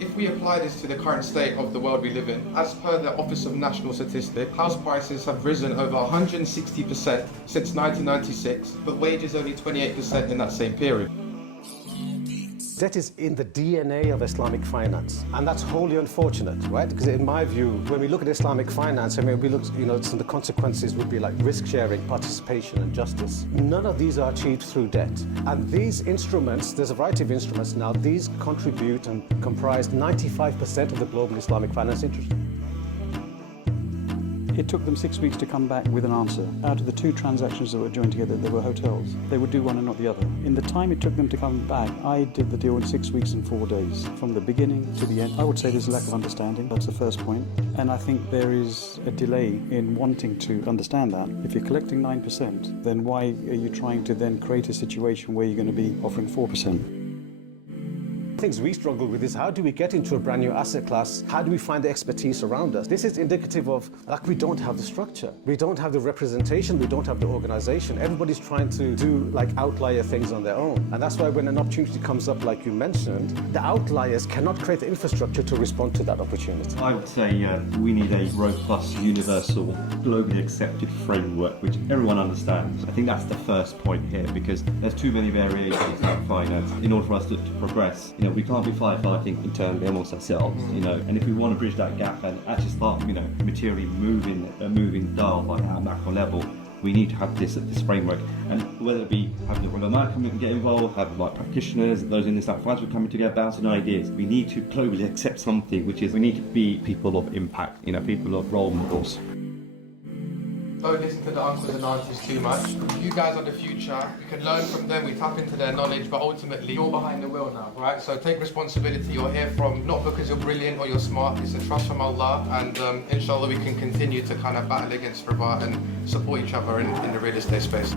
If we apply this to the current state of the world we live in, as per the Office of National Statistics, house prices have risen over 160% since 1996, but wages only 28% in that same period. Debt is in the DNA of Islamic finance, and that's wholly unfortunate, right? Because in my view, when we look at Islamic finance, I mean, we look, some of the consequences would be like risk sharing, participation, and justice. None of these are achieved through debt. And these instruments, there's a variety of instruments now, these contribute and comprise 95% of the global Islamic finance interest. It took them 6 weeks to come back with an answer. Out of the 2 transactions that were joined together, there were hotels. They would do one and not the other. In the time it took them to come back, I did the deal in 6 weeks and 4 days. From the beginning to the end, I would say there's a lack of understanding. That's the first point. And I think there is a delay in wanting to understand that. If you're collecting 9%, then why are you trying to then create a situation where you're going to be offering 4%? Things we struggle with is how do we get into a brand new asset class? How do we find the expertise around us? This is indicative of like we don't have the structure. We don't have the representation. We don't have the organization. Everybody's trying to do like outlier things on their own. And that's why when an opportunity comes up, like you mentioned, the outliers cannot create the infrastructure to respond to that opportunity. I would say we need a robust, universal, globally accepted framework which everyone understands. I think that's the first point here because there's too many variations in finance in order for us to progress. We can't be firefighting internally amongst ourselves, and if we want to bridge that gap and actually start, materially moving dial at a macro level, we need to have this framework. And whether it be having the ulama come and get involved, having like practitioners, those in Islamic finance will coming together, bouncing ideas. We need to globally accept something, which is we need to be people of impact, people of role models. Don't listen to the uncles and aunties too much. You guys are the future. We can learn from them, we tap into their knowledge, but ultimately you're behind the wheel now, right? So take responsibility. You're here from, not because you're brilliant or you're smart, it's a trust from Allah, and inshallah we can continue to kind of battle against riba and support each other in the real estate space.